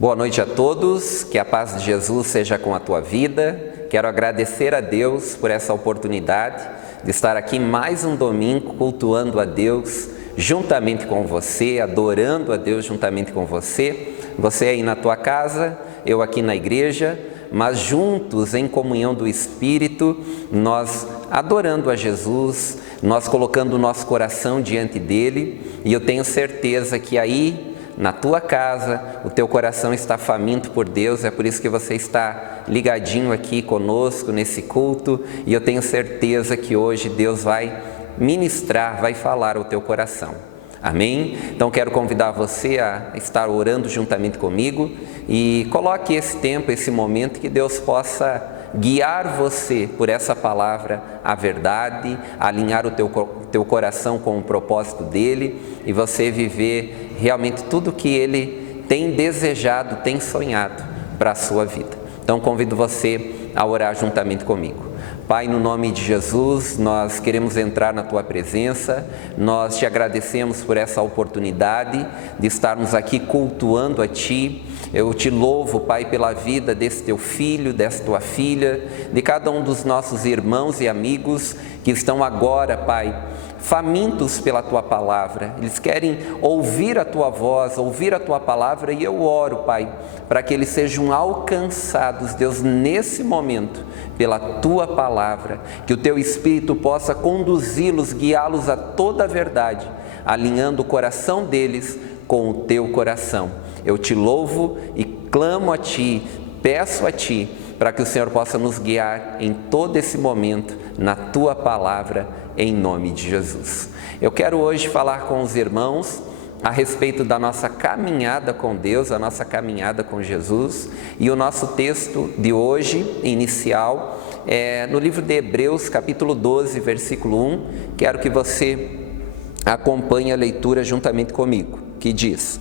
Boa noite a todos, que a paz de Jesus seja com a tua vida. Quero agradecer a Deus por essa oportunidade de estar aqui mais um domingo cultuando a Deus juntamente com você, adorando a Deus juntamente com você. Você aí na tua casa, eu aqui na igreja, mas juntos em comunhão do Espírito, nós adorando a Jesus, nós colocando o nosso coração diante dele, e eu tenho certeza que aí na tua casa, o teu coração está faminto por Deus, é por isso que você está ligadinho aqui conosco nesse culto, e eu tenho certeza que hoje Deus vai ministrar, vai falar ao teu coração. Amém? Então quero convidar você a estar orando juntamente comigo e coloque esse tempo, esse momento, que Deus possa guiar você por essa palavra, a verdade, alinhar o teu coração com o propósito dele e você viver realmente tudo que ele tem desejado, tem sonhado para a sua vida. Então convido você a orar juntamente comigo. Pai, no nome de Jesus, nós queremos entrar na Tua presença, nós te agradecemos por essa oportunidade de estarmos aqui cultuando a Ti. Eu te louvo, Pai, pela vida desse Teu filho, dessa Tua filha, de cada um dos nossos irmãos e amigos que estão agora, Pai, famintos pela Tua palavra. Eles querem ouvir a Tua voz, ouvir a Tua palavra, e eu oro, Pai, para que eles sejam alcançados, Deus, nesse momento, pela Tua palavra, que o Teu Espírito possa conduzi-los, guiá-los a toda a verdade, alinhando o coração deles com o Teu coração. Eu te louvo e clamo a Ti, peço a Ti, para que o Senhor possa nos guiar em todo esse momento, na Tua palavra, em nome de Jesus. Eu quero hoje falar com os irmãos a respeito da nossa caminhada com Deus, a nossa caminhada com Jesus, e o nosso texto de hoje, inicial, é no livro de Hebreus, capítulo 12, versículo 1. Quero que você acompanhe a leitura juntamente comigo, que diz: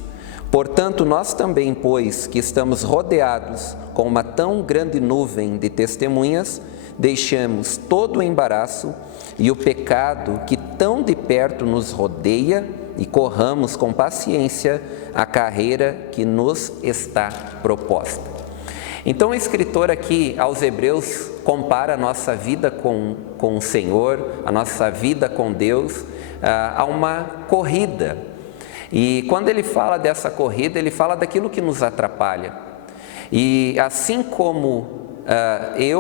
portanto, nós também, pois que estamos rodeados com uma tão grande nuvem de testemunhas, deixemos todo o embaraço e o pecado que tão de perto nos rodeia e corramos com paciência a carreira que nos está proposta. Então o escritor aqui aos Hebreus compara a nossa vida com o Senhor, a nossa vida com Deus, a uma corrida. E quando ele fala dessa corrida, ele fala daquilo que nos atrapalha. E assim como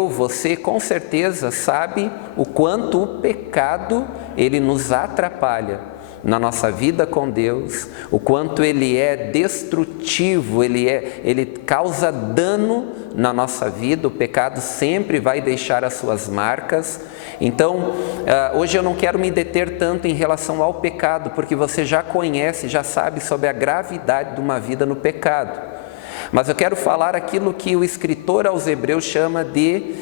você com certeza sabe o quanto o pecado ele nos atrapalha na nossa vida com Deus, o quanto ele é destrutivo, ele causa dano na nossa vida. O pecado sempre vai deixar as suas marcas. Então, hoje eu não quero me deter tanto em relação ao pecado, porque você já conhece, já sabe sobre a gravidade de uma vida no pecado. Mas eu quero falar aquilo que o escritor aos Hebreus chama de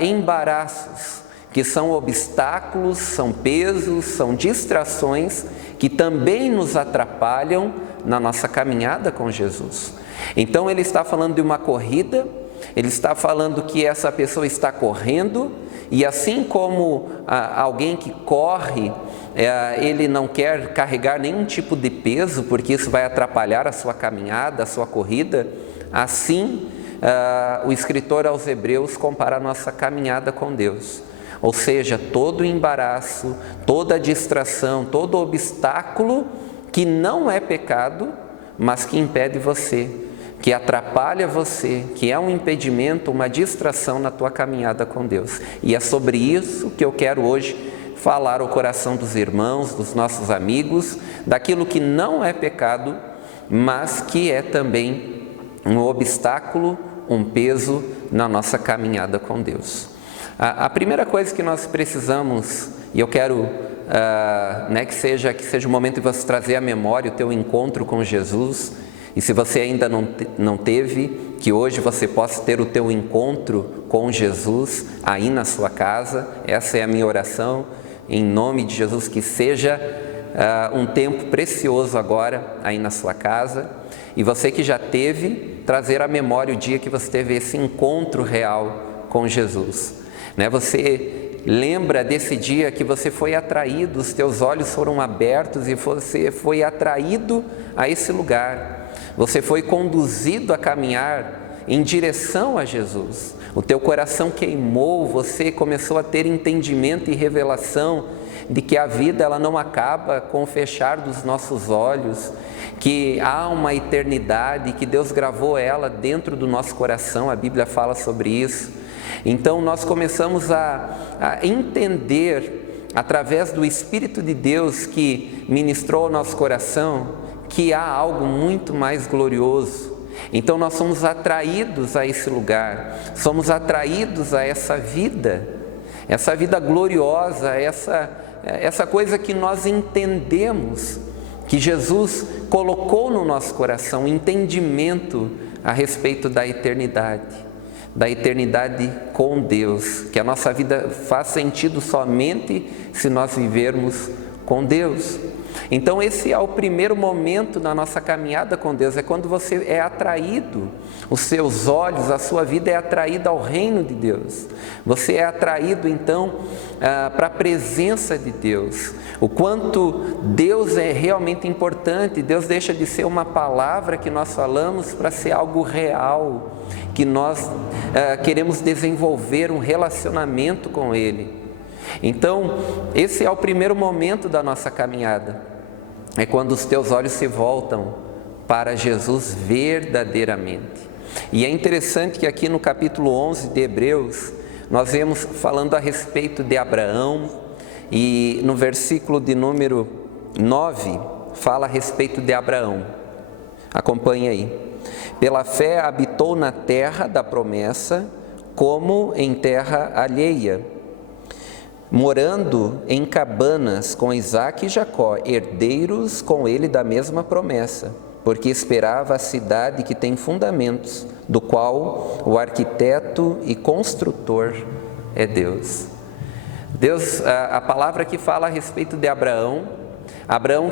embaraços, que são obstáculos, são pesos, são distrações que também nos atrapalham na nossa caminhada com Jesus. Então ele está falando de uma corrida, ele está falando que essa pessoa está correndo, e assim como alguém que corre, ele não quer carregar nenhum tipo de peso, porque isso vai atrapalhar a sua caminhada, a sua corrida, assim o escritor aos Hebreus compara a nossa caminhada com Deus. Ou seja, todo embaraço, toda distração, todo obstáculo que não é pecado, mas que impede você, que atrapalha você, que é um impedimento, uma distração na tua caminhada com Deus. E é sobre isso que eu quero hoje falar ao coração dos irmãos, dos nossos amigos, daquilo que não é pecado, mas que é também um obstáculo, um peso na nossa caminhada com Deus. A primeira coisa que nós precisamos, e eu quero que seja o momento de você trazer à memória o teu encontro com Jesus, e se você ainda não teve, que hoje você possa ter o teu encontro com Jesus aí na sua casa. Essa é a minha oração, em nome de Jesus, que seja um tempo precioso agora aí na sua casa. E você que já teve, trazer à memória o dia que você teve esse encontro real com Jesus. Você lembra desse dia que você foi atraído, os teus olhos foram abertos e você foi atraído a esse lugar. Você foi conduzido a caminhar em direção a Jesus. O teu coração queimou, você começou a ter entendimento e revelação de que a vida ela não acaba com o fechar dos nossos olhos, que há uma eternidade, que Deus gravou ela dentro do nosso coração, a Bíblia fala sobre isso. Então nós começamos a entender, através do Espírito de Deus que ministrou ao nosso coração, que há algo muito mais glorioso. Então nós somos atraídos a esse lugar, somos atraídos a essa vida gloriosa, essa coisa que nós entendemos, que Jesus colocou no nosso coração, entendimento a respeito da eternidade com Deus, que a nossa vida faz sentido somente se nós vivermos com Deus. Então esse é o primeiro momento na nossa caminhada com Deus, é quando você é atraído, os seus olhos, a sua vida é atraída ao reino de Deus. Você é atraído então para a presença de Deus. O quanto Deus é realmente importante, Deus deixa de ser uma palavra que nós falamos para ser algo real, que nós queremos desenvolver um relacionamento com Ele. Então, esse é o primeiro momento da nossa caminhada, é quando os teus olhos se voltam para Jesus verdadeiramente. E é interessante que aqui no capítulo 11 de Hebreus, nós vemos falando a respeito de Abraão, e no versículo de número 9, fala a respeito de Abraão. Acompanhe aí. Pela fé habitou na terra da promessa, como em terra alheia, morando em cabanas com Isaque e Jacó, herdeiros com ele da mesma promessa, porque esperava a cidade que tem fundamentos, do qual o arquiteto e construtor é Deus. Deus, a palavra que fala a respeito de Abraão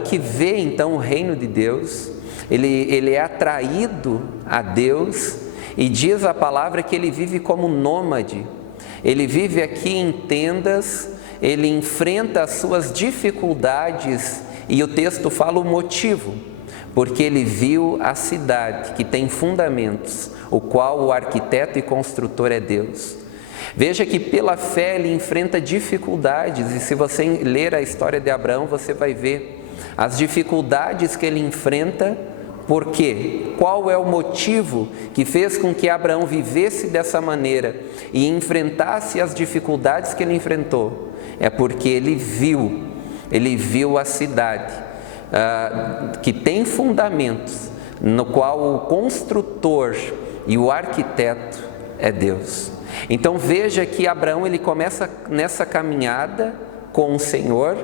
que vê então o reino de Deus, ele é atraído a Deus, e diz a palavra que ele vive como nômade. Ele vive aqui em tendas, ele enfrenta as suas dificuldades, e o texto fala o motivo, porque ele viu a cidade que tem fundamentos, o qual o arquiteto e construtor é Deus. Veja que pela fé ele enfrenta dificuldades, e se você ler a história de Abraão, você vai ver as dificuldades que ele enfrenta. Por quê? Qual é o motivo que fez com que Abraão vivesse dessa maneira e enfrentasse as dificuldades que ele enfrentou? É porque ele viu a cidade que tem fundamentos, no qual o construtor e o arquiteto é Deus. Então veja que Abraão ele começa nessa caminhada com o Senhor,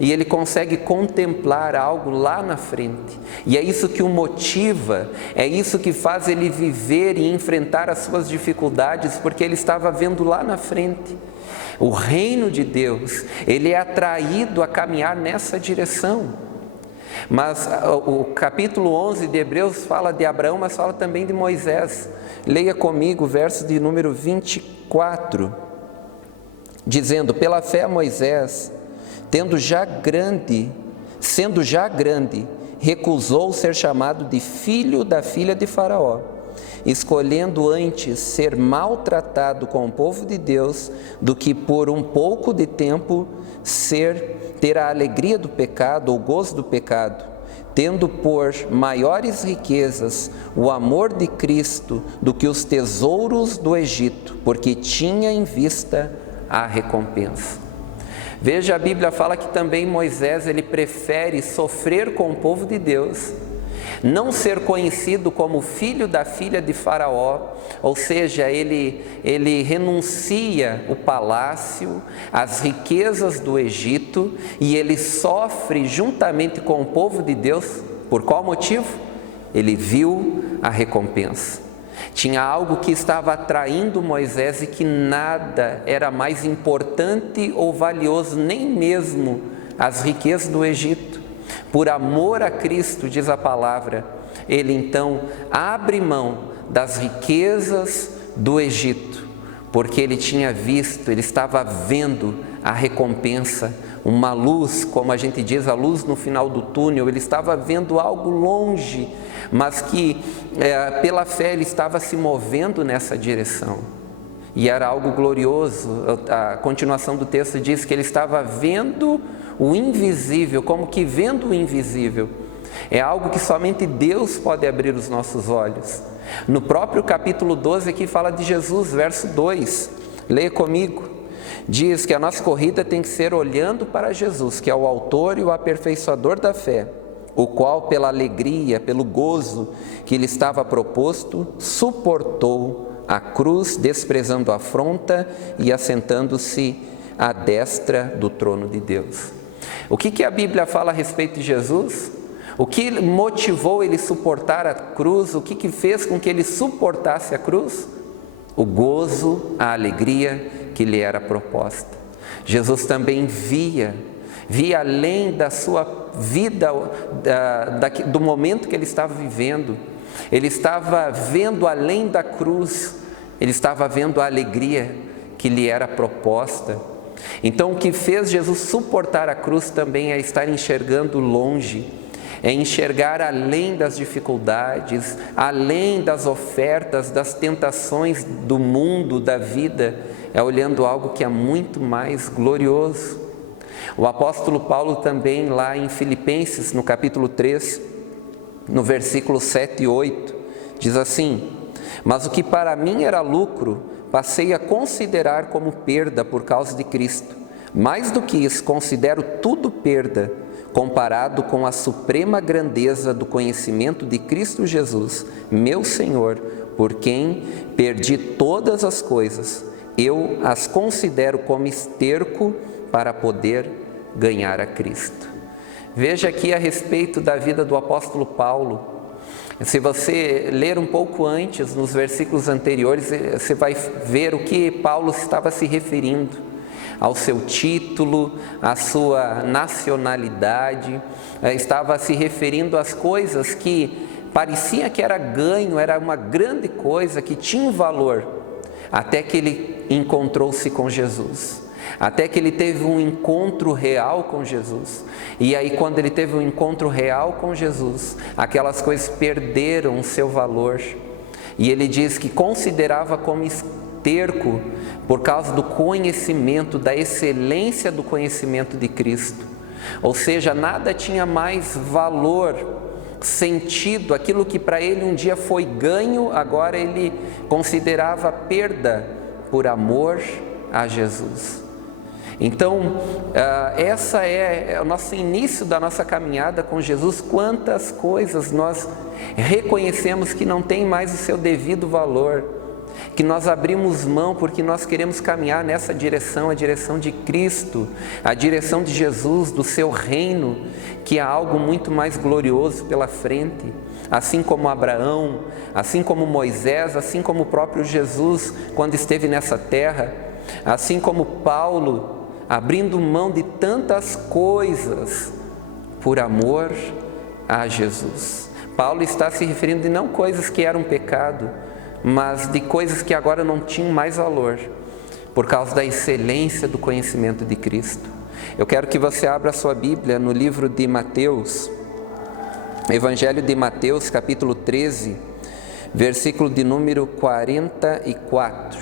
e ele consegue contemplar algo lá na frente, e é isso que o motiva, é isso que faz ele viver e enfrentar as suas dificuldades, porque ele estava vendo lá na frente o reino de Deus, ele é atraído a caminhar nessa direção. Mas o capítulo 11 de Hebreus fala de Abraão, mas fala também de Moisés. Leia comigo o verso de número 24, dizendo: pela fé Moisés, sendo já grande, recusou ser chamado de filho da filha de Faraó, escolhendo antes ser maltratado com o povo de Deus, do que por um pouco de tempo ter a alegria do pecado, ou gozo do pecado, tendo por maiores riquezas o amor de Cristo do que os tesouros do Egito, porque tinha em vista a recompensa. Veja, a Bíblia fala que também Moisés ele prefere sofrer com o povo de Deus, não ser conhecido como filho da filha de Faraó, ou seja, ele renuncia o palácio, as riquezas do Egito, e ele sofre juntamente com o povo de Deus. Por qual motivo? Ele viu a recompensa. Tinha algo que estava atraindo Moisés e que nada era mais importante ou valioso, nem mesmo as riquezas do Egito. Por amor a Cristo, diz a palavra, ele então abre mão das riquezas do Egito, porque ele tinha visto, ele estava vendo a recompensa, uma luz, como a gente diz, a luz no final do túnel. Ele estava vendo algo longe, mas que pela fé ele estava se movendo nessa direção. E era algo glorioso. A continuação do texto diz que ele estava vendo o invisível, como que vendo o invisível. É algo que somente Deus pode abrir os nossos olhos. No próprio capítulo 12 aqui fala de Jesus, verso 2. Leia comigo. Diz que a nossa corrida tem que ser olhando para Jesus, que é o autor e o aperfeiçoador da fé, o qual pela alegria, pelo gozo que lhe estava proposto, suportou a cruz, desprezando a afronta e assentando-se à destra do trono de Deus. O que a Bíblia fala a respeito de Jesus? O que motivou ele suportar a cruz? O que fez com que ele suportasse a cruz? O gozo, a alegria que lhe era proposta. Jesus também via além da sua vida, do momento que ele estava vivendo. Ele estava vendo além da cruz, ele estava vendo a alegria que lhe era proposta. Então, o que fez Jesus suportar a cruz também é estar enxergando longe, é enxergar além das dificuldades, além das ofertas, das tentações do mundo, da vida, é olhando algo que é muito mais glorioso. O apóstolo Paulo também, lá em Filipenses, no capítulo 3, no versículo 7 e 8, diz assim: mas o que para mim era lucro, passei a considerar como perda por causa de Cristo. Mais do que isso, considero tudo perda, comparado com a suprema grandeza do conhecimento de Cristo Jesus, meu Senhor, por quem perdi todas as coisas. Eu as considero como esterco para poder ganhar a Cristo. Veja aqui a respeito da vida do apóstolo Paulo. Se você ler um pouco antes, nos versículos anteriores, você vai ver o que Paulo estava se referindo. Ao seu título, à sua nacionalidade, estava se referindo às coisas que parecia que era ganho, era uma grande coisa, que tinha valor, até que ele encontrou-se com Jesus, até que ele teve um encontro real com Jesus. E aí, quando ele teve um encontro real com Jesus, aquelas coisas perderam o seu valor, e ele diz que considerava como esterco por causa do conhecimento, da excelência do conhecimento de Cristo. Ou seja, nada tinha mais valor, sentido, aquilo que para ele um dia foi ganho, agora ele considerava perda por amor a Jesus. Então, essa é o nosso início da nossa caminhada com Jesus. Quantas coisas nós reconhecemos que não tem mais o seu devido valor, que nós abrimos mão porque nós queremos caminhar nessa direção, a direção de Cristo, a direção de Jesus, do seu reino, que há algo muito mais glorioso pela frente. Assim como Abraão, assim como Moisés, assim como o próprio Jesus quando esteve nessa terra, assim como Paulo, abrindo mão de tantas coisas por amor a Jesus. Paulo está se referindo de não coisas que eram pecado, mas de coisas que agora não tinham mais valor, por causa da excelência do conhecimento de Cristo. Eu quero que você abra a sua Bíblia no livro de Mateus, Evangelho de Mateus, capítulo 13, versículo de número 44.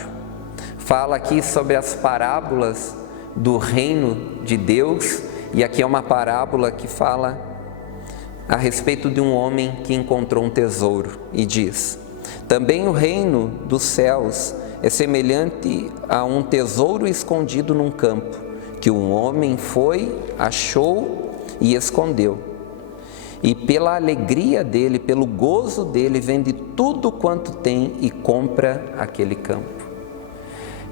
Fala aqui sobre as parábolas do reino de Deus, e aqui é uma parábola que fala a respeito de um homem que encontrou um tesouro, e diz: também o reino dos céus é semelhante a um tesouro escondido num campo, que um homem foi, achou e escondeu. E pela alegria dele, pelo gozo dele, vende tudo quanto tem e compra aquele campo.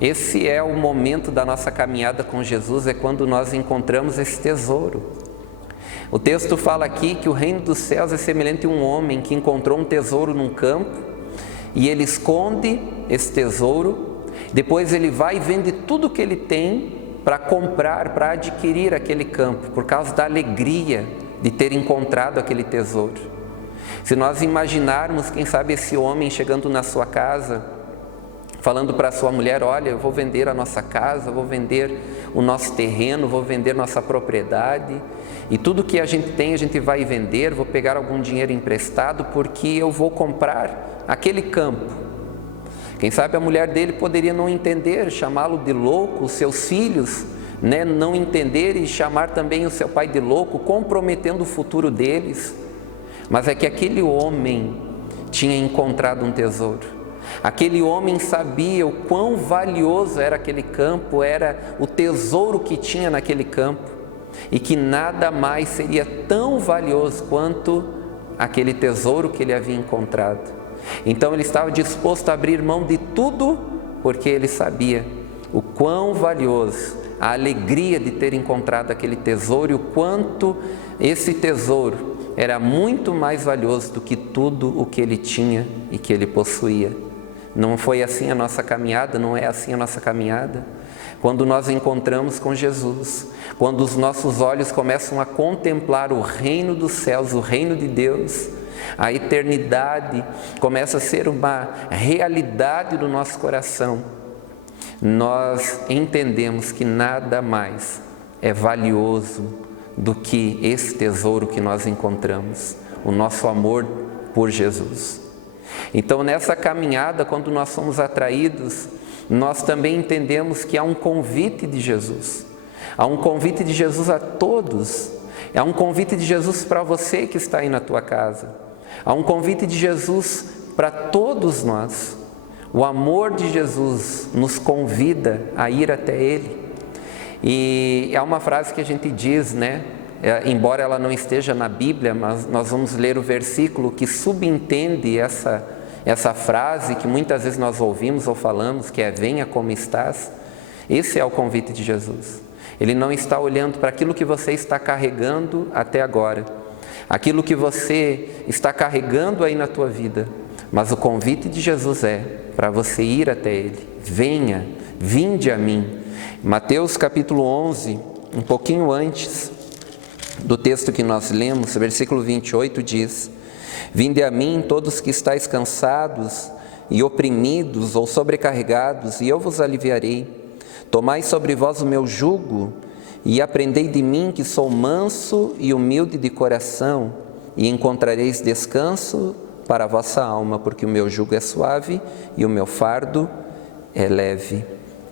Esse é o momento da nossa caminhada com Jesus, é quando nós encontramos esse tesouro. O texto fala aqui que o reino dos céus é semelhante a um homem que encontrou um tesouro num campo, e ele esconde esse tesouro, depois ele vai e vende tudo que ele tem para comprar, para adquirir aquele campo, por causa da alegria de ter encontrado aquele tesouro. Se nós imaginarmos, quem sabe, esse homem chegando na sua casa, falando para a sua mulher: olha, eu vou vender a nossa casa, vou vender o nosso terreno, vou vender nossa propriedade, e tudo que a gente tem a gente vai vender, vou pegar algum dinheiro emprestado porque eu vou comprar aquele campo. Quem sabe a mulher dele poderia não entender, chamá-lo de louco, os seus filhos, né, não entender e chamar também o seu pai de louco, comprometendo o futuro deles. Mas é que aquele homem tinha encontrado um tesouro. Aquele homem sabia o quão valioso era aquele campo, era o tesouro que tinha naquele campo, e que nada mais seria tão valioso quanto aquele tesouro que ele havia encontrado. Então ele estava disposto a abrir mão de tudo, porque ele sabia o quão valioso, a alegria de ter encontrado aquele tesouro, e o quanto esse tesouro era muito mais valioso do que tudo o que ele tinha e que ele possuía. Não foi assim a nossa caminhada, não é assim a nossa caminhada? Quando nós encontramos com Jesus, quando os nossos olhos começam a contemplar o reino dos céus, o reino de Deus, a eternidade começa a ser uma realidade do nosso coração, nós entendemos que nada mais é valioso do que esse tesouro que nós encontramos, o nosso amor por Jesus. Então, nessa caminhada, quando nós somos atraídos, nós também entendemos que há um convite de Jesus. Há um convite de Jesus a todos. Há um convite de Jesus para você que está aí na tua casa. Há um convite de Jesus para todos nós. O amor de Jesus nos convida a ir até Ele. E é uma frase que a gente diz, né? Embora ela não esteja na Bíblia, mas nós vamos ler o versículo que subentende essa frase que muitas vezes nós ouvimos ou falamos, que é: venha como estás. Esse é o convite de Jesus. Ele não está olhando para aquilo que você está carregando até agora, aquilo que você está carregando aí na tua vida, mas o convite de Jesus é para você ir até Ele. Venha, vinde a mim. Mateus capítulo 11, um pouquinho antes do texto que nós lemos, versículo 28 diz: vinde a mim todos que estáis cansados e oprimidos ou sobrecarregados, e eu vos aliviarei. Tomai sobre vós o meu jugo e aprendei de mim, que sou manso e humilde de coração, e encontrareis descanso para a vossa alma, porque o meu jugo é suave e o meu fardo é leve.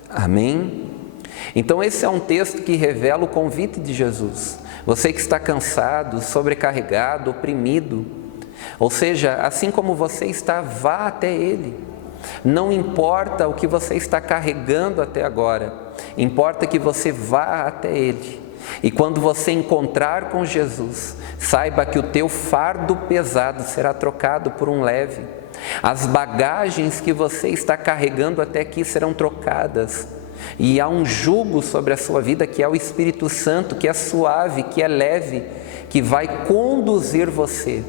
Amém? Então esse é um texto que revela o convite de Jesus. Você que está cansado, sobrecarregado, oprimido, ou seja, assim como você está, vá até Ele. Não importa o que você está carregando até agora, importa que você vá até Ele. E quando você encontrar com Jesus, saiba que o teu fardo pesado será trocado por um leve. As bagagens que você está carregando até aqui serão trocadas. E há um jugo sobre a sua vida que é o Espírito Santo, que é suave, que é leve, que vai conduzir você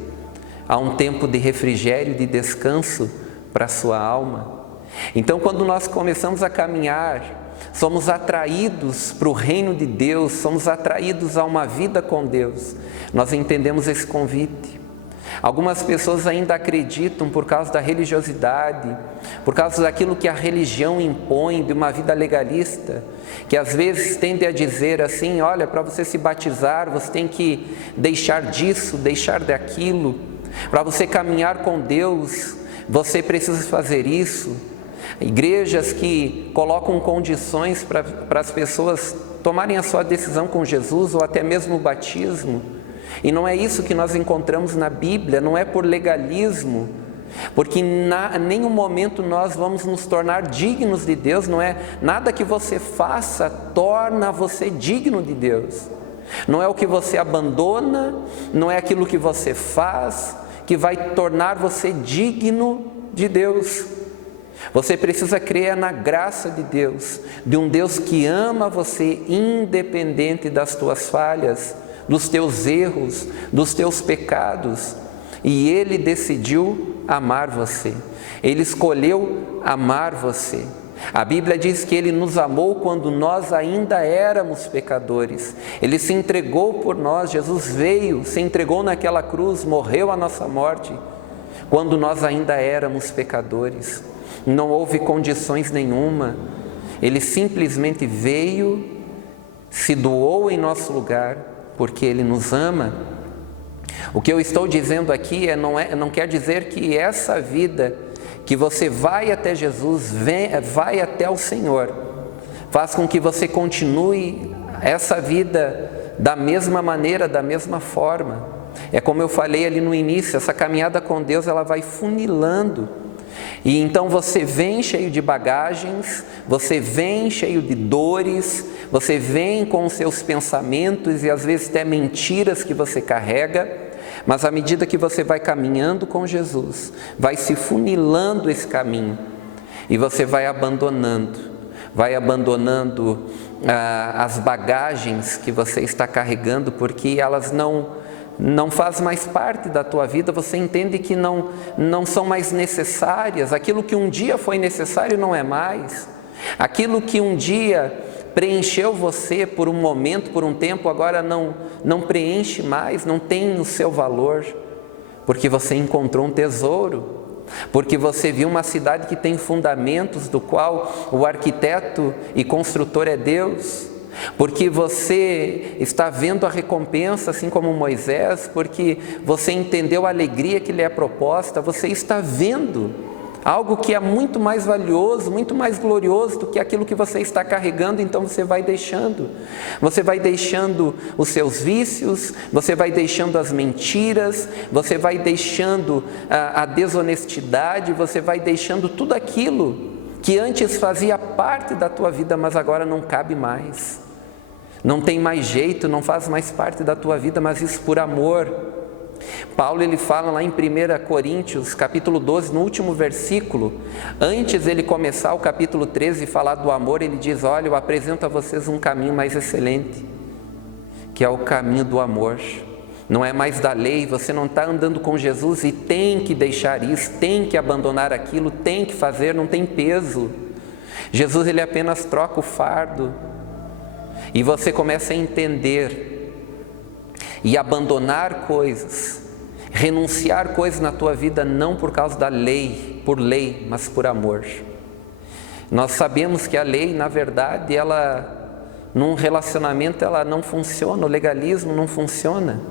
a um tempo de refrigério, de descanso para a sua alma. Então, quando nós começamos a caminhar, somos atraídos para o reino de Deus, somos atraídos a uma vida com Deus, nós entendemos esse convite. Algumas pessoas ainda acreditam, por causa da religiosidade, por causa daquilo que a religião impõe, de uma vida legalista, que às vezes tende a dizer assim: olha, para você se batizar, você tem que deixar disso, deixar daquilo, para você caminhar com Deus, você precisa fazer isso. Igrejas que colocam condições para as pessoas tomarem a sua decisão com Jesus, ou até mesmo o batismo. E não é isso que nós encontramos na Bíblia, não é por legalismo, porque em nenhum momento nós vamos nos tornar dignos de Deus. Não é nada que você faça torna você digno de Deus. Não é o que você abandona, não é aquilo que você faz que vai tornar você digno de Deus. Você precisa crer na graça de Deus, de um Deus que ama você independente das tuas falhas, dos teus erros, dos teus pecados. E Ele decidiu amar você. Ele escolheu amar você. A Bíblia diz que Ele nos amou quando nós ainda éramos pecadores. Ele se entregou por nós. Jesus veio, se entregou naquela cruz, morreu a nossa morte, quando nós ainda éramos pecadores. não houve condições nenhuma. Ele simplesmente veio, se doou em nosso lugar, porque Ele nos ama. O que eu estou dizendo aqui não quer dizer que essa vida que você vai até Jesus, vai até o Senhor, faz com que você continue essa vida da mesma maneira, da mesma forma. É como eu falei ali no início, essa caminhada com Deus, ela vai funilando. E então você vem cheio de bagagens, você vem cheio de dores, você vem com os seus pensamentos e às vezes até mentiras que você carrega, mas à medida que você vai caminhando com Jesus, vai se funilando esse caminho e você vai abandonando as bagagens que você está carregando, porque elas não faz mais parte da tua vida, você entende que não são mais necessárias. Aquilo que um dia foi necessário não é mais. Aquilo que um dia preencheu você por um momento, por um tempo, agora não preenche mais, não tem o seu valor, porque você encontrou um tesouro, porque você viu uma cidade que tem fundamentos, do qual o arquiteto e construtor é Deus, porque você está vendo a recompensa, assim como Moisés, porque você entendeu a alegria que lhe é proposta, você está vendo algo que é muito mais valioso, muito mais glorioso do que aquilo que você está carregando. Então você vai deixando os seus vícios, você vai deixando as mentiras, você vai deixando a desonestidade, você vai deixando tudo aquilo que antes fazia parte da tua vida, mas agora não cabe mais. Não tem mais jeito, não faz mais parte da tua vida, mas isso por amor. Paulo, ele fala lá em 1 Coríntios, capítulo 12, no último versículo, antes ele começar o capítulo 13 e falar do amor, ele diz: olha, eu apresento a vocês um caminho mais excelente, que é o caminho do amor. Não é mais da lei, você não está andando com Jesus e tem que deixar isso, tem que abandonar aquilo, tem que fazer, não tem peso. Jesus, ele apenas troca o fardo e você começa a entender e abandonar coisas, renunciar coisas na tua vida, não por causa da lei, por lei, mas por amor. Nós sabemos que a lei, na verdade, num relacionamento, ela não funciona, o legalismo não funciona.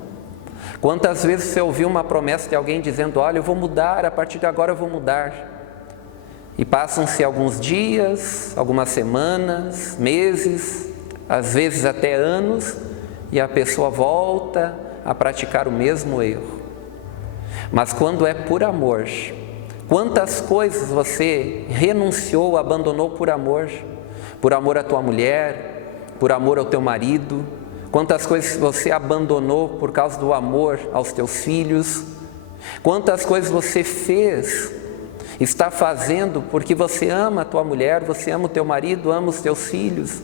Quantas vezes você ouviu uma promessa de alguém dizendo: olha, eu vou mudar, a partir de agora eu vou mudar. E passam-se alguns dias, algumas semanas, meses, às vezes até anos, e a pessoa volta a praticar o mesmo erro. Mas quando é por amor, quantas coisas você renunciou, abandonou por amor à tua mulher, por amor ao teu marido, quantas coisas você abandonou por causa do amor aos teus filhos, quantas coisas você está fazendo porque você ama a tua mulher, você ama o teu marido, ama os teus filhos.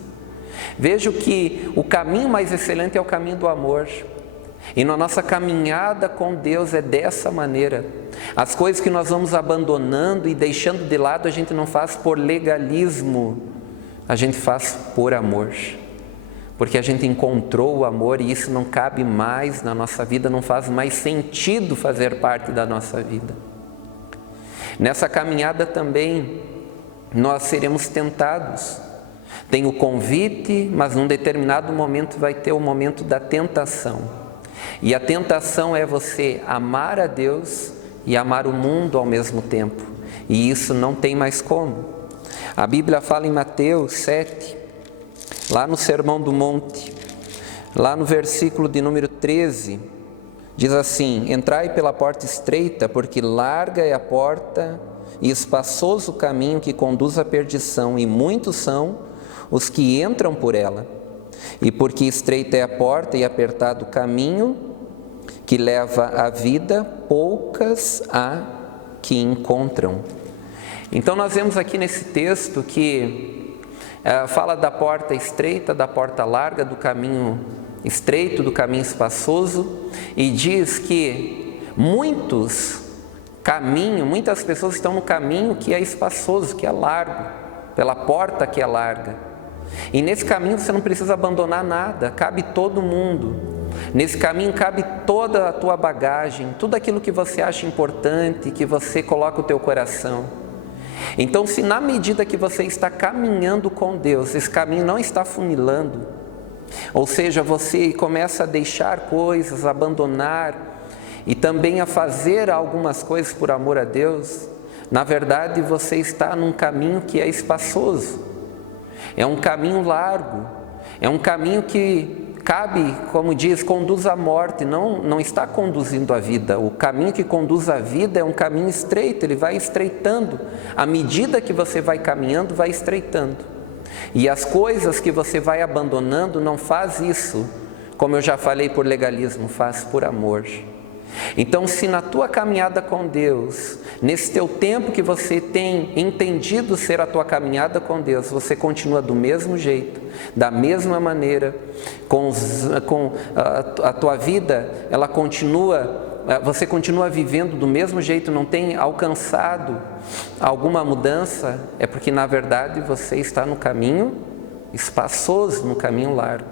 Vejo que o caminho mais excelente é o caminho do amor. E na nossa caminhada com Deus é dessa maneira. As coisas que nós vamos abandonando e deixando de lado, a gente não faz por legalismo, a gente faz por amor. Porque a gente encontrou o amor e isso não cabe mais na nossa vida, não faz mais sentido fazer parte da nossa vida. Nessa caminhada também nós seremos tentados. Tem o convite, mas num determinado momento vai ter o momento da tentação. E a tentação é você amar a Deus e amar o mundo ao mesmo tempo. E isso não tem mais como. A Bíblia fala em Mateus 7, lá no Sermão do Monte, lá no versículo de número 13, diz assim: entrai pela porta estreita, porque larga é a porta e espaçoso o caminho que conduz à perdição, e muitos são os que entram por ela. E porque estreita é a porta e apertado o caminho que leva à vida, poucas há que encontram. Então nós vemos aqui nesse texto que fala da porta estreita, da porta larga, do caminho estreito, do caminho espaçoso, e diz que muitas pessoas estão no caminho que é espaçoso, que é largo, pela porta que é larga. E nesse caminho você não precisa abandonar nada, cabe todo mundo. Nesse caminho cabe toda a tua bagagem, tudo aquilo que você acha importante, que você coloca o teu coração. Então, se na medida que você está caminhando com Deus, esse caminho não está funilando, ou seja, você começa a deixar coisas, a abandonar e também a fazer algumas coisas por amor a Deus, na verdade você está num caminho que é espaçoso, é um caminho largo, é um caminho que cabe, como diz, conduz à morte, não está conduzindo à vida. O caminho que conduz à vida é um caminho estreito, ele vai estreitando. À medida que você vai caminhando, vai estreitando. E as coisas que você vai abandonando, não faz isso, como eu já falei, por legalismo, faz por amor. Então, se na tua caminhada com Deus, nesse teu tempo que você tem entendido ser a tua caminhada com Deus, você continua do mesmo jeito, da mesma maneira, a tua vida, ela continua, você continua vivendo do mesmo jeito, não tem alcançado alguma mudança, é porque na verdade você está no caminho espaçoso, no caminho largo,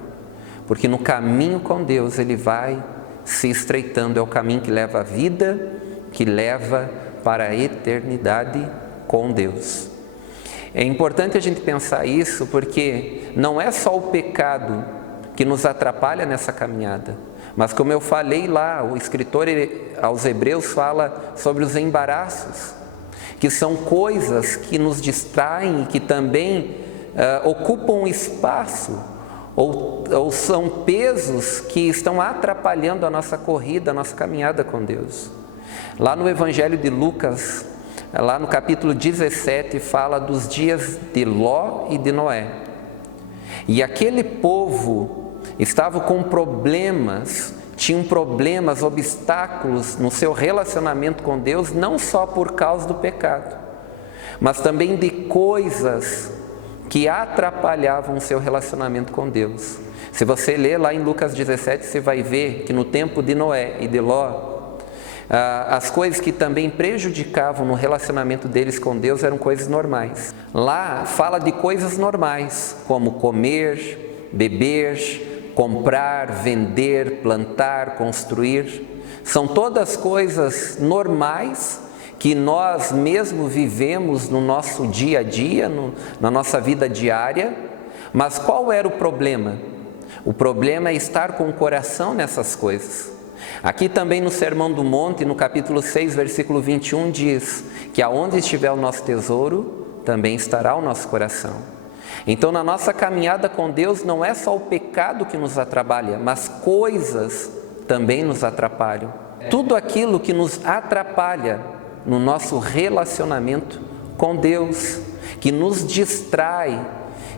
porque no caminho com Deus ele vai se estreitando, é o caminho que leva à vida, que leva para a eternidade com Deus. É importante a gente pensar isso, porque não é só o pecado que nos atrapalha nessa caminhada, mas como eu falei lá, o escritor aos Hebreus fala sobre os embaraços, que são coisas que nos distraem e que também ocupam espaço, ou são pesos que estão atrapalhando a nossa corrida, a nossa caminhada com Deus. Lá no Evangelho de Lucas, lá no capítulo 17, fala dos dias de Ló e de Noé. E aquele povo estava com problemas, tinham problemas, obstáculos no seu relacionamento com Deus, não só por causa do pecado, mas também de coisas que atrapalhavam o seu relacionamento com Deus. Se você ler lá em Lucas 17, você vai ver que no tempo de Noé e de Ló, as coisas que também prejudicavam no relacionamento deles com Deus eram coisas normais. Lá fala de coisas normais, como comer, beber, comprar, vender, plantar, construir. São todas coisas normais que nós mesmo vivemos no nosso dia a dia, na nossa vida diária. Mas qual era o problema? O problema é estar com o coração nessas coisas. Aqui também no Sermão do Monte, no capítulo 6, versículo 21, diz que aonde estiver o nosso tesouro, também estará o nosso coração. Então, na nossa caminhada com Deus, não é só o pecado que nos atrapalha, mas coisas também nos atrapalham. Tudo aquilo que nos atrapalha no nosso relacionamento com Deus, que nos distrai,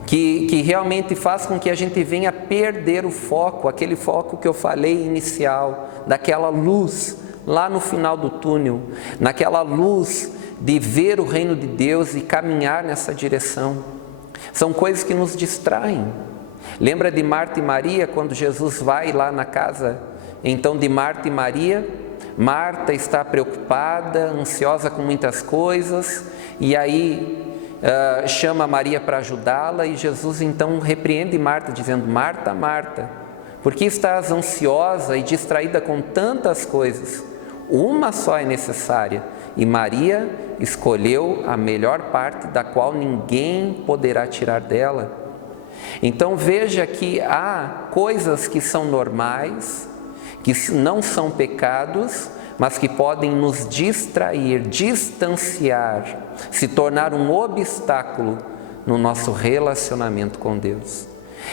que realmente faz com que a gente venha perder o foco, aquele foco que eu falei inicial, daquela luz lá no final do túnel, naquela luz de ver o reino de Deus e caminhar nessa direção. São coisas que nos distraem. Lembra de Marta e Maria, quando Jesus vai lá na casa, então, de Marta e Maria? Marta está preocupada, ansiosa com muitas coisas, e aí chama Maria para ajudá-la, e Jesus então repreende Marta, dizendo: Marta, Marta, por que estás ansiosa e distraída com tantas coisas? Uma só é necessária, e Maria escolheu a melhor parte, da qual ninguém poderá tirar dela. Então veja que há coisas que são normais, que não são pecados, mas que podem nos distrair, distanciar, se tornar um obstáculo no nosso relacionamento com Deus.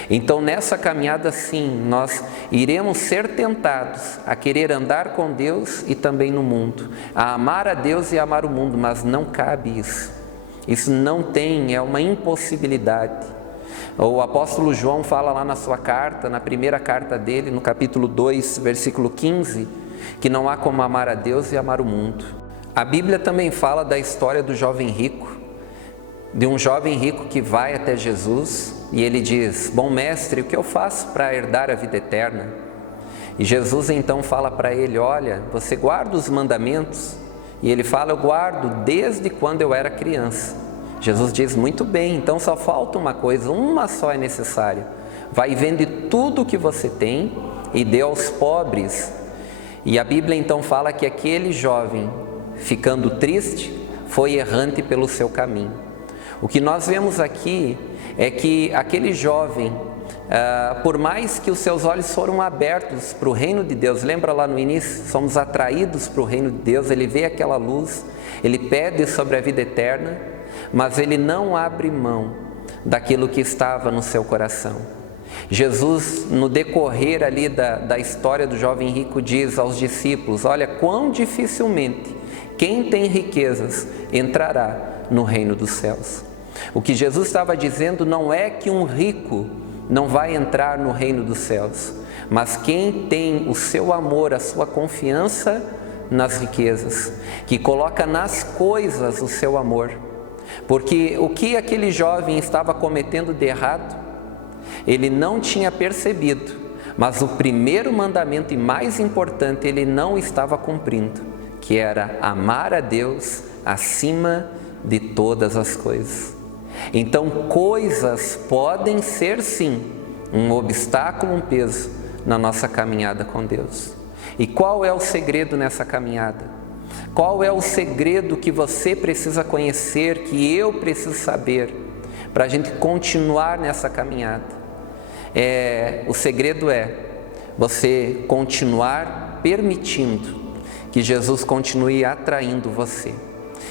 Então, nessa caminhada, sim, nós iremos ser tentados a querer andar com Deus e também no mundo, a amar a Deus e amar o mundo, mas não cabe isso. Isso não tem, é uma impossibilidade. O apóstolo João fala lá na sua carta, na primeira carta dele, no capítulo 2, versículo 15, que não há como amar a Deus e amar o mundo. A Bíblia também fala da história do jovem rico, de um jovem rico que vai até Jesus e ele diz: bom mestre, o que eu faço para herdar a vida eterna? E Jesus então fala para ele: olha, você guarda os mandamentos? E ele fala: eu guardo desde quando eu era criança. Jesus diz: muito bem, então só falta uma coisa, uma só é necessária. Vai e vende tudo o que você tem e dê aos pobres. E a Bíblia então fala que aquele jovem, ficando triste, foi errante pelo seu caminho. O que nós vemos aqui é que aquele jovem, por mais que os seus olhos foram abertos para o reino de Deus, lembra lá no início, somos atraídos para o reino de Deus, ele vê aquela luz, ele pede sobre a vida eterna, mas ele não abre mão daquilo que estava no seu coração. Jesus, no decorrer ali da história do jovem rico, diz aos discípulos: olha, quão dificilmente quem tem riquezas entrará no reino dos céus. O que Jesus estava dizendo não é que um rico não vai entrar no reino dos céus, mas quem tem o seu amor, a sua confiança nas riquezas, que coloca nas coisas o seu amor. Porque o que aquele jovem estava cometendo de errado, ele não tinha percebido, mas o primeiro mandamento e mais importante ele não estava cumprindo, que era amar a Deus acima de todas as coisas. Então, coisas podem ser sim um obstáculo, um peso na nossa caminhada com Deus. E qual é o segredo nessa caminhada? Qual é o segredo que você precisa conhecer, que eu preciso saber, para a gente continuar nessa caminhada? O segredo é você continuar permitindo que Jesus continue atraindo você,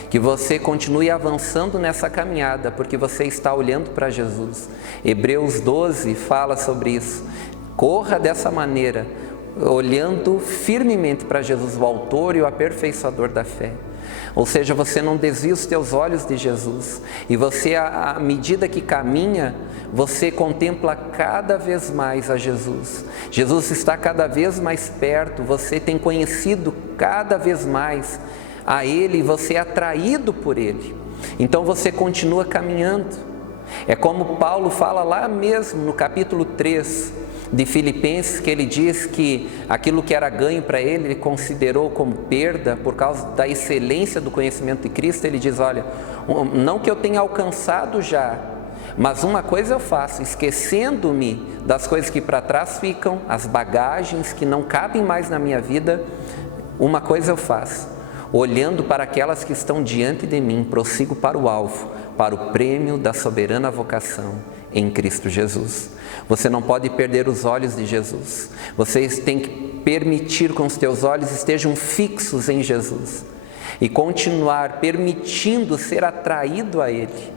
que você continue avançando nessa caminhada, porque você está olhando para Jesus. Hebreus 12 fala sobre isso. Corra dessa maneira, olhando firmemente para Jesus, o autor e o aperfeiçoador da fé. Ou seja, você não desvia os teus olhos de Jesus, e você, à medida que caminha, você contempla cada vez mais a Jesus. Jesus está cada vez mais perto, você tem conhecido cada vez mais a Ele, e você é atraído por Ele. Então você continua caminhando. É como Paulo fala lá mesmo no capítulo 3 de Filipenses, que ele diz que aquilo que era ganho para ele considerou como perda por causa da excelência do conhecimento de Cristo. Ele diz: olha, não que eu tenha alcançado já, mas uma coisa eu faço, esquecendo-me das coisas que para trás ficam, as bagagens que não cabem mais na minha vida, uma coisa eu faço, olhando para aquelas que estão diante de mim, prossigo para o alvo, para o prêmio da soberana vocação em Cristo Jesus. Você não pode perder os olhos de Jesus. Você tem que permitir que os teus olhos estejam fixos em Jesus e continuar permitindo ser atraído a Ele.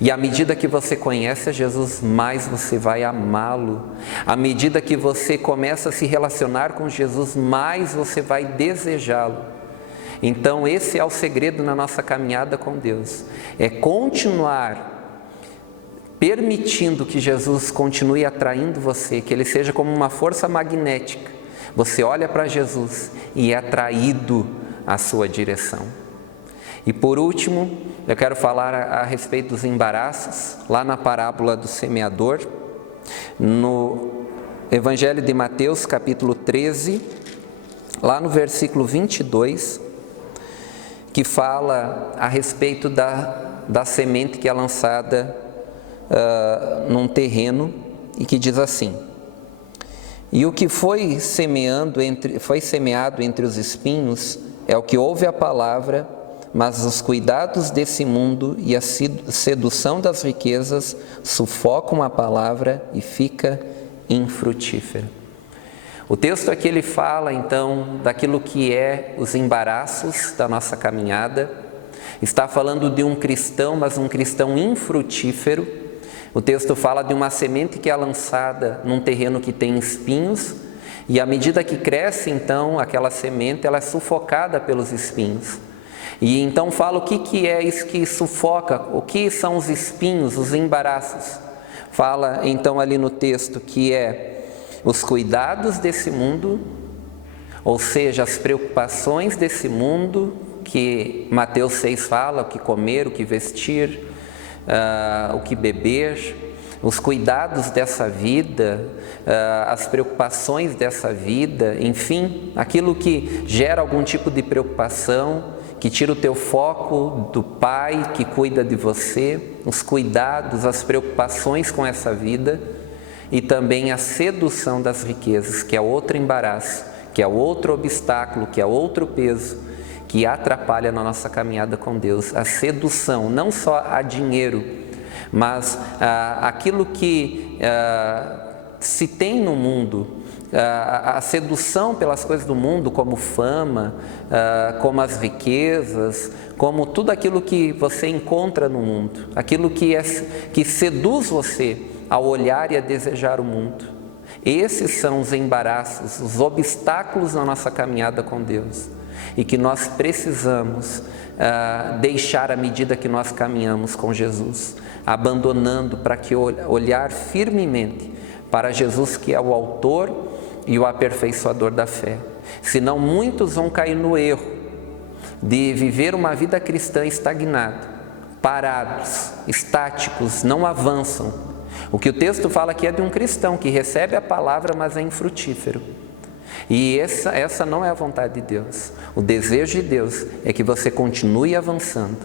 E à medida que você conhece a Jesus, mais você vai amá-lo. À medida que você começa a se relacionar com Jesus, mais você vai desejá-lo. Então esse é o segredo na nossa caminhada com Deus, é continuar permitindo que Jesus continue atraindo você, que Ele seja como uma força magnética. Você olha para Jesus e é atraído à sua direção. E por último, eu quero falar a respeito dos embaraços, lá na parábola do semeador, no Evangelho de Mateus, capítulo 13, lá no versículo 22, que fala a respeito da semente que é lançada num terreno, e que diz assim: e o que foi semeado entre os espinhos é o que ouve a palavra, mas os cuidados desse mundo e a sedução das riquezas sufocam a palavra e fica infrutífera. O texto aqui ele fala então daquilo que é os embaraços da nossa caminhada. Está falando de um cristão, mas um cristão infrutífero. O texto fala de uma semente que é lançada num terreno que tem espinhos, e à medida que cresce então aquela semente, ela é sufocada pelos espinhos. E então fala o que é isso que sufoca, o que são os espinhos, os embaraços. Fala então ali no texto que é os cuidados desse mundo, ou seja, as preocupações desse mundo, que Mateus 6 fala, o que comer, o que vestir, o que beber, os cuidados dessa vida, as preocupações dessa vida, enfim, aquilo que gera algum tipo de preocupação, que tira o teu foco do Pai que cuida de você, os cuidados, as preocupações com essa vida, e também a sedução das riquezas, que é outro embaraço, que é outro obstáculo, que é outro peso, que atrapalha na nossa caminhada com Deus. A sedução, não só a dinheiro, mas aquilo que se tem no mundo, a sedução pelas coisas do mundo, como fama, como as riquezas, como tudo aquilo que você encontra no mundo, aquilo que seduz você a olhar e a desejar o mundo. Esses são os embaraços, os obstáculos na nossa caminhada com Deus, e que nós precisamos deixar à medida que nós caminhamos com Jesus, abandonando para que olhar firmemente para Jesus, que é o autor e o aperfeiçoador da fé. Senão muitos vão cair no erro de viver uma vida cristã estagnada, parados, estáticos, não avançam. O que o texto fala aqui é de um cristão que recebe a palavra, mas é infrutífero. E essa não é a vontade de Deus. O desejo de Deus é que você continue avançando,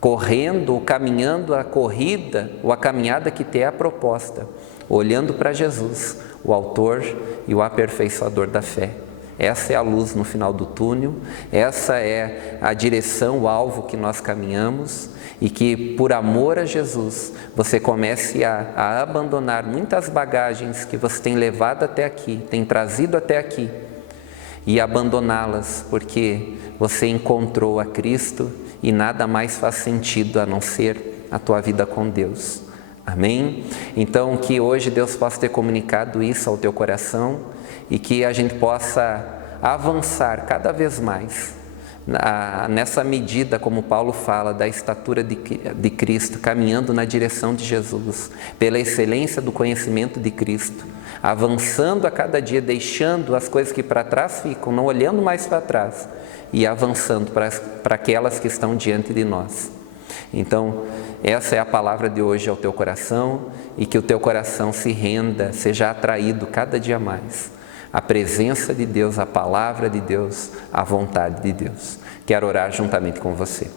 correndo, caminhando a corrida ou a caminhada que te é proposta, olhando para Jesus, o autor e o aperfeiçoador da fé. Essa é a luz no final do túnel, essa é a direção, o alvo que nós caminhamos, e que por amor a Jesus você comece a abandonar muitas bagagens que você tem levado até aqui, tem trazido até aqui, e abandoná-las porque você encontrou a Cristo e nada mais faz sentido a não ser a tua vida com Deus. Amém? Então, que hoje Deus possa ter comunicado isso ao teu coração e que a gente possa avançar cada vez mais nessa medida, como Paulo fala, da estatura de Cristo, caminhando na direção de Jesus, pela excelência do conhecimento de Cristo, avançando a cada dia, deixando as coisas que para trás ficam, não olhando mais para trás, e avançando para aquelas que estão diante de nós. Então, essa é a palavra de hoje ao teu coração, e que o teu coração se renda, seja atraído cada dia mais à presença de Deus, à palavra de Deus, à vontade de Deus. Quero orar juntamente com você.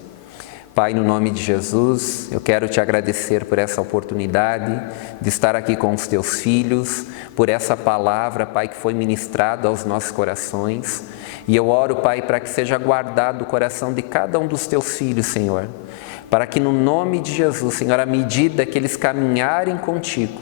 Pai, no nome de Jesus, eu quero te agradecer por essa oportunidade de estar aqui com os teus filhos, por essa palavra, Pai, que foi ministrada aos nossos corações. E eu oro, Pai, para que seja guardado o coração de cada um dos teus filhos, Senhor, para que no nome de Jesus, Senhor, à medida que eles caminharem contigo,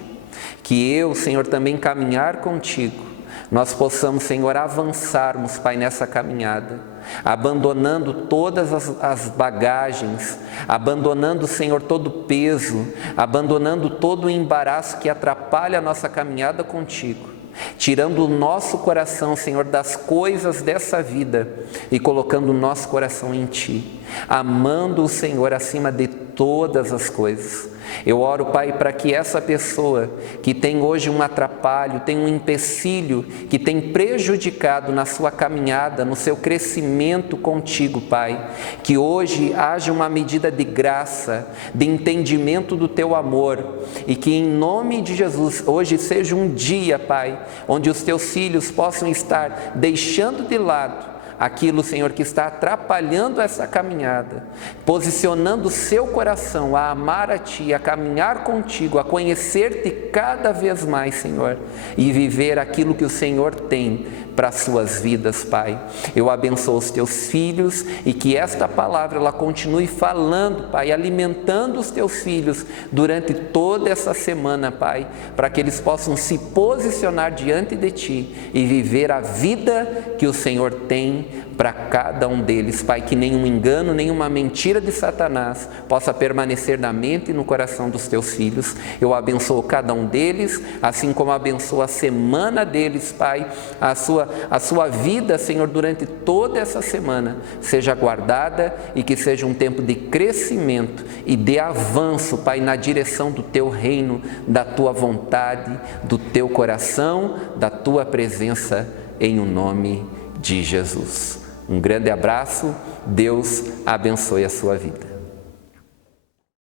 que eu, Senhor, também caminhar contigo, nós possamos, Senhor, avançarmos, Pai, nessa caminhada, abandonando todas as bagagens, abandonando, Senhor, todo o peso, abandonando todo o embaraço que atrapalha a nossa caminhada contigo, tirando o nosso coração, Senhor, das coisas dessa vida e colocando o nosso coração em Ti, amando o Senhor acima de todas as coisas. Eu oro, Pai, para que essa pessoa que tem hoje um atrapalho, tem um empecilho, que tem prejudicado na sua caminhada, no seu crescimento contigo, Pai, que hoje haja uma medida de graça, de entendimento do Teu amor, e que em nome de Jesus, hoje seja um dia, Pai, onde os Teus filhos possam estar deixando de lado aquilo, Senhor, que está atrapalhando essa caminhada, posicionando o seu coração a amar a Ti, a caminhar contigo, a conhecer-te cada vez mais, Senhor, e viver aquilo que o Senhor tem para as suas vidas, Pai. Eu abençoo os Teus filhos e que esta palavra ela continue falando, Pai, alimentando os Teus filhos durante toda essa semana, Pai, para que eles possam se posicionar diante de Ti e viver a vida que o Senhor tem para cada um deles, Pai, que nenhum engano, nenhuma mentira de Satanás possa permanecer na mente e no coração dos Teus filhos. Eu abençoo cada um deles, assim como abençoo a semana deles, Pai, a sua vida, Senhor, durante toda essa semana, seja guardada e que seja um tempo de crescimento e de avanço, Pai, na direção do Teu reino, da Tua vontade, do Teu coração, da Tua presença, em o nome de Jesus. Um grande abraço, Deus abençoe a sua vida.